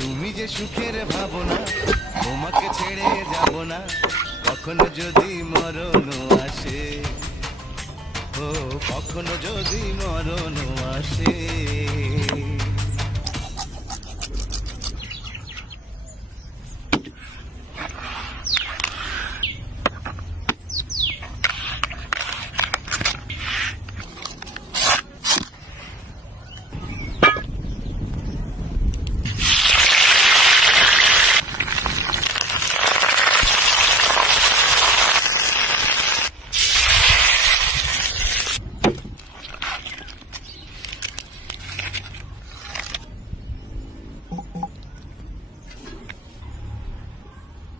তুমি যে সুখের ভাবনা, তোমাকে ছেড়ে যাব না, কখনো যদি মরণ আসে। ও কখনো যদি মরণ আসে।